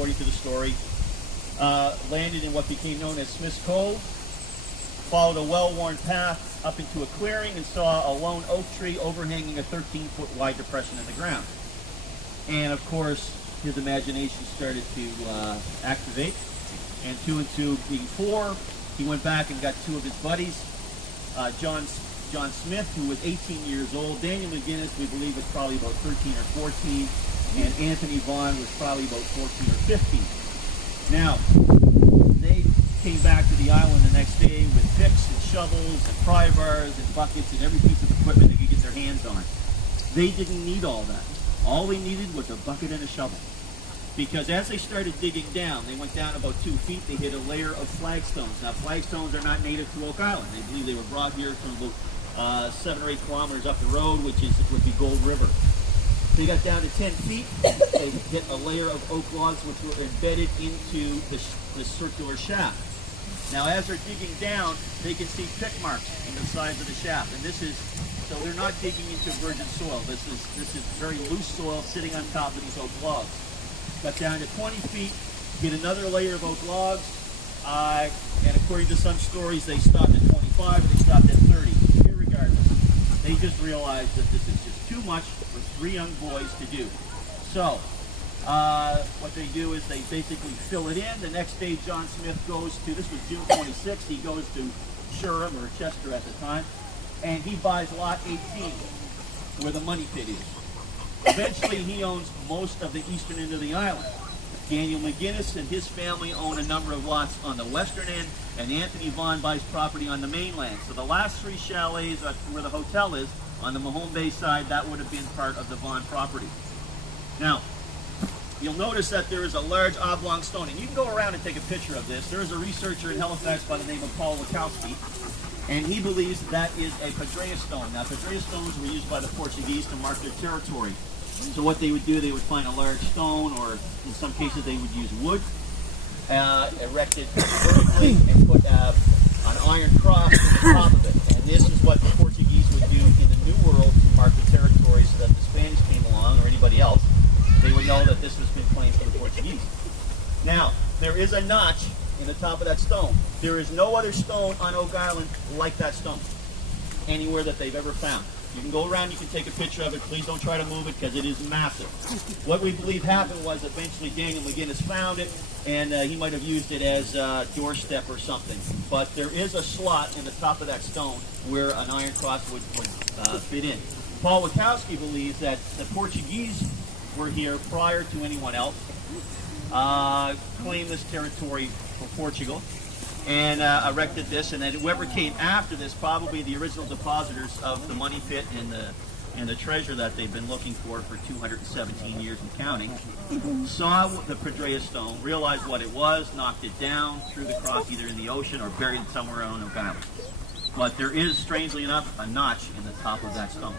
according to the story, landed in what became known as Smith's Cove, followed a well-worn path up into a clearing, and saw a lone oak tree overhanging a 13-foot wide depression in the ground. And of course, his imagination started to activate, and 2 and 2 being 4, he went back and got 2 of his buddies, John Smith, who was 18 years old. Daniel McGinnis, we believe, was probably about 13 or 14, and Anthony Vaughn was probably about 14 or 15. Now, they came back to the island the next day with picks and shovels and pry bars and buckets and every piece of equipment they could get their hands on. They didn't need all that. All they needed was a bucket and a shovel. Because as they started digging down, they went down about 2 feet, they hit a layer of flagstones. Now, flagstones are not native to Oak Island. They believe they were brought here from about 7 or 8 kilometers up the road, which would be Gold River. They got down to 10 feet, they hit a layer of oak logs which were embedded into the circular shaft. Now, as they're digging down, they can see pick marks in the sides of the shaft, and so they're not digging into virgin soil. This is very loose soil sitting on top of these oak logs. Got down to 20 feet, hit another layer of oak logs, and according to some stories, they stopped at 25, and they stopped at 30. Irregardless, they just realized that this is just too much for 3 young boys to do. So, what they do is they basically fill it in. The next day, John Smith goes to, this was June 26th, he goes to Shurham, or Chester at the time, and he buys lot 18, where the money pit is. Eventually, he owns most of the eastern end of the island. Daniel McGinnis and his family own a number of lots on the western end, and Anthony Vaughn buys property on the mainland. So the last 3 chalets where the hotel is, on the Mahone Bay side, that would have been part of the Vaughn property. Now, you'll notice that there is a large oblong stone, and you can go around and take a picture of this. There is a researcher in Halifax by the name of Paul Wachowski, and he believes that is a Padrea stone. Now, Padrea stones were used by the Portuguese to mark their territory. So what they would do, they would find a large stone, or in some cases they would use wood, erect it vertically, and put an iron cross on the top of it. And this is what the Portuguese would do in the New World to mark the territory, so that the Spanish came along, or anybody else, they would know that this was been claimed for the Portuguese. Now, there is a notch in the top of that stone. There is no other stone on Oak Island like that stone, anywhere that they've ever found. You can go around, you can take a picture of it. Please don't try to move it, because it is massive. What we believe happened was eventually Daniel McGinnis found it, and he might have used it as a doorstep or something. But there is a slot in the top of that stone where an iron cross would fit in. Paul Wachowski believes that the Portuguese were here prior to anyone else, claimed this territory from Portugal, and erected this, and then whoever came after this, probably the original depositors of the money pit and the treasure that they've been looking for 217 years and counting, saw the Padrea stone, realized what it was, knocked it down, threw the cross either in the ocean or buried it somewhere on Oak Island. But there is, strangely enough, a notch in the top of that stone.